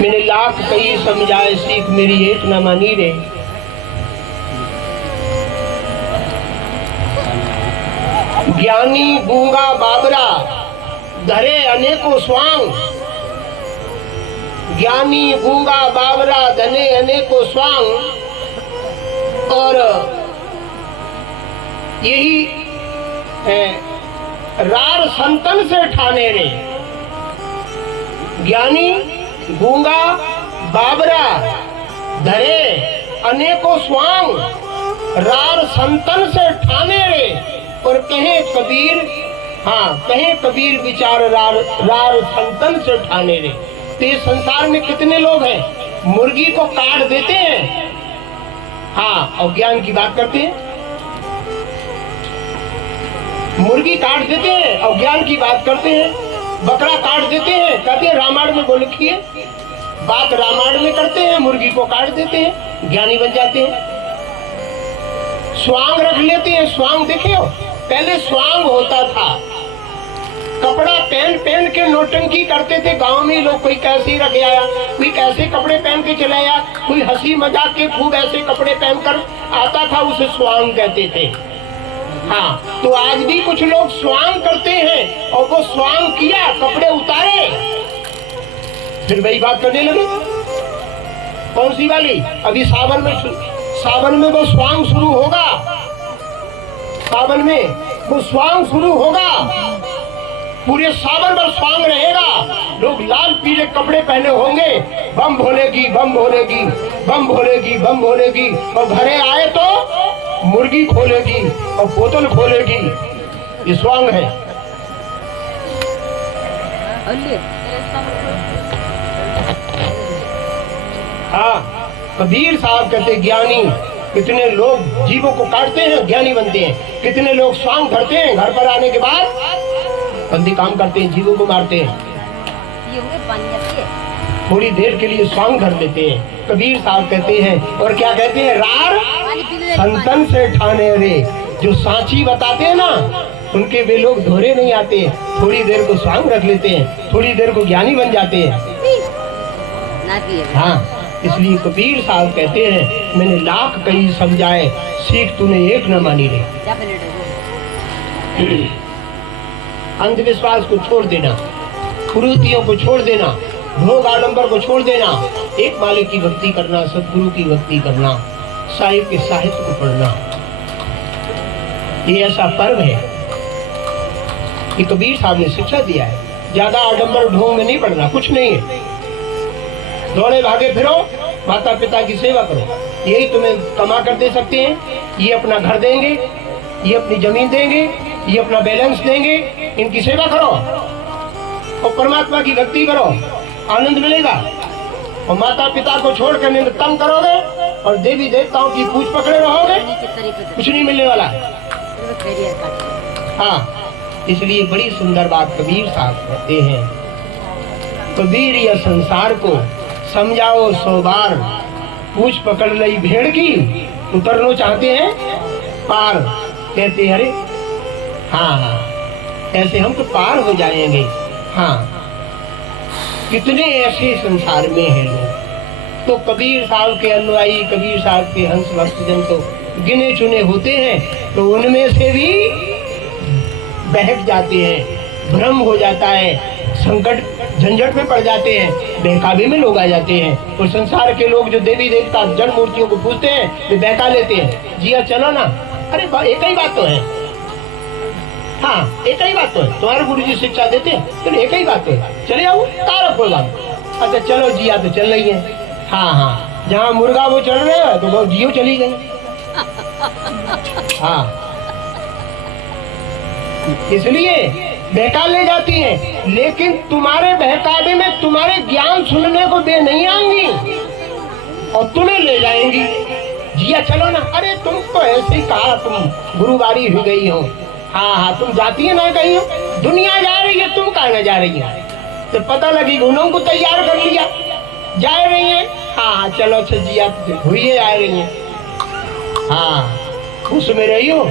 मैंने लाख कई समझाए सीख मेरी एक न मानी रे। ज्ञानी गूंगा बाबरा धरे अनेकों स्वांग, ज्ञानी गूंगा बाबरा धने अनेकों स्वांग। और यही है रार संतन से ठाने रे। ज्ञानी गूंगा बाबरा धरे अनेकों स्वांग, रार संतन से ठाने रे। और कहे कबीर, हाँ कहे कबीर विचार रार संतन से ठाने रे। तो ये संसार में कितने लोग हैं मुर्गी को काट देते हैं, हाँ और ज्ञान की बात करते हैं। मुर्गी काट देते हैं और ज्ञान की बात करते हैं। बकरा काट देते हैं, कहते हैं रामायण में बोल रखी है, बात रामायण में करते हैं, मुर्गी को काट देते हैं, ज्ञानी बन जाते हैं। स्वांग रख लेते हैं। स्वांग देखे हो, पहले स्वांग होता था, कपड़ा पहन पहन के नौटंकी करते थे गांव में लोग। कोई कैसे रख आया, कोई कैसे कपड़े पहन के चला आया, कोई हंसी मजाक के खूब ऐसे कपड़े पहनकर आता था, उसे स्वांग कहते थे। हाँ तो आज भी कुछ लोग स्वांग करते हैं और वो स्वांग किया, कपड़े उतारे, फिर वही बात करने लगे। कौन सी वाली? अभी सावन में वो स्वांग शुरू होगा, सावन में वो स्वांग शुरू होगा, पूरे सावन भर स्वांग रहेगा। लोग लाल पीले कपड़े पहने होंगे, बम भोलेगी बम भोलेगी बम भोलेगी बम भोलेगी, और घरे आए तो मुर्गी खोलेगी और बोतल खोलेगी। ये स्वांग है। हाँ कबीर साहब कहते ज्ञानी, कितने लोग जीवों को काटते हैं ज्ञानी बनते हैं, कितने लोग स्वांग धरते हैं, घर पर आने के बाद बंदी काम करते हैं, जीवों को मारते हैं, थोड़ी देर के लिए स्वांग धर लेते हैं। कबीर साहब कहते हैं, और क्या कहते हैं, रार संतन से ठाने रे। जो सांची बताते हैं ना, उनके वे लोग धोरे नहीं आते, थोड़ी देर को स्वांग रख लेते हैं, थोड़ी देर को ज्ञानी बन जाते हैं। हाँ इसलिए कबीर साहब कहते हैं, मैंने लाख कई समझाए सीख तूने एक न मानी रे। अंधविश्वास को छोड़ देना, कुरीतियों को छोड़ देना, भोग आडंबर को छोड़ देना, एक मालिक की भक्ति करना, सतगुरु की भक्ति करना, साहिब के साहित्य को पढ़ना। ये ऐसा पर्व है कि कबीर साहब ने शिक्षा दिया है। ज्यादा आडंबर ढोंग में नहीं पढ़ना, कुछ नहीं है। दौड़े भागे फिरो, माता पिता की सेवा करो, यही तुम्हें कमा कर दे सकते हैं। ये अपना घर देंगे, ये अपनी जमीन देंगे, ये अपना बैलेंस देंगे, इनकी सेवा करो और परमात्मा की भक्ति करो, आनंद मिलेगा। और माता पिता को छोड़कर निंदतम करोगे और देवी देवताओं की पूछ पकड़े रहोगे, कुछ नहीं मिलने वाला। हाँ इसलिए बड़ी सुंदर बात कबीर साहब कहते हैं, कबीर यह संसार को समझाओ 100 बार, पूछ पकड़ लई भेड़ की, उतरना चाहते हैं पार। कहते हैं अरे हाँ ऐसे हम तो पार हो जाएंगे। हाँ कितने ऐसे संसार में हैं लोग। तो कबीर साहब के अनुयायी, कबीर साहब के हंस भक्तजन तो गिने चुने होते हैं, तो उनमें से भी बहक जाते हैं, भ्रम हो जाता है, संकट झंझट में पड़ जाते हैं, बहकावे में लोग आ जाते हैं। और संसार के लोग जो देवी देवता जड़ मूर्तियों को पूजते हैं, वे बहका लेते हैं। जिया चलो ना, अरे एक ही बात तो है, हाँ एक ही बात तो है, तुम्हारे गुरु जी शिक्षा देते हैं, चलो एक ही बात तो है, चले आओ तारा कोई बात। अच्छा चलो जिया तो चल रही है, हाँ हाँ जहाँ मुर्गा वो चल रहे हैं तो वो जियो चली गई। हाँ इसलिए बहका ले जाती हैं, लेकिन तुम्हारे बहकावे में तुम्हारे ज्ञान सुनने को दे नहीं आएंगी और तुम्हें ले जाएंगी। जिया चलो ना, अरे तुम तो ऐसे ही कहा, तुम गुरुवारी हो गई हो, हाँ हाँ तुम जाती है ना कहीं हो, दुनिया जा रही है, तुम कहाँ न जा रही हो। तो पता लगी उन्होंने को तैयार कर लिया, जा रही है, हाँ चलो अच्छा जिया हुई आ रही है, हाँ उसमें रही हो,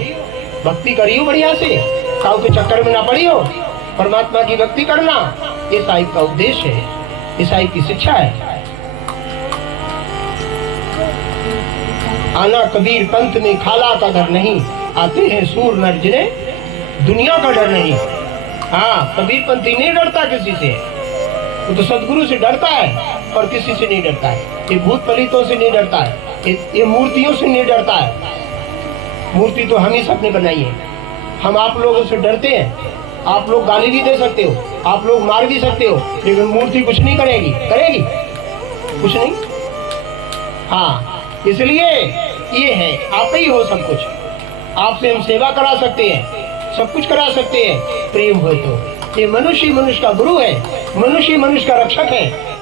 भक्ति करियो बढ़िया से, काऊ के चक्कर में ना पड़ी हो, परमात्मा की भक्ति करना, ये साहिब का उद्देश्य है, ये साहिब की शिक्षा है। आना कबीर पंथ में खाला का डर नहीं, आते हैं सूर नर जिन्हें दुनिया का डर नहीं। हाँ, कबीर पंथी नहीं डरता किसी से, वो तो सदगुरु से डरता है और किसी से नहीं डरता है। ये भूत पलितों से नहीं डरता है, ये मूर्तियों से नहीं डरता है। मूर्ति तो हम ही सबने बनाई है। हम आप लोगों से डरते हैं। आप लोग गाली भी दे सकते हो, आप लोग मार भी सकते हो, लेकिन मूर्ति कुछ नहीं करेगी। करेगी कुछ नहीं। हाँ, इसलिए ये है, आप ही हो सब कुछ। आपसे हम सेवा करा सकते हैं, सब कुछ करा सकते हैं, प्रेम हो तो। ये मनुष्य मनुष्य का गुरु है, मनुष्य मनुष्य का रक्षक है।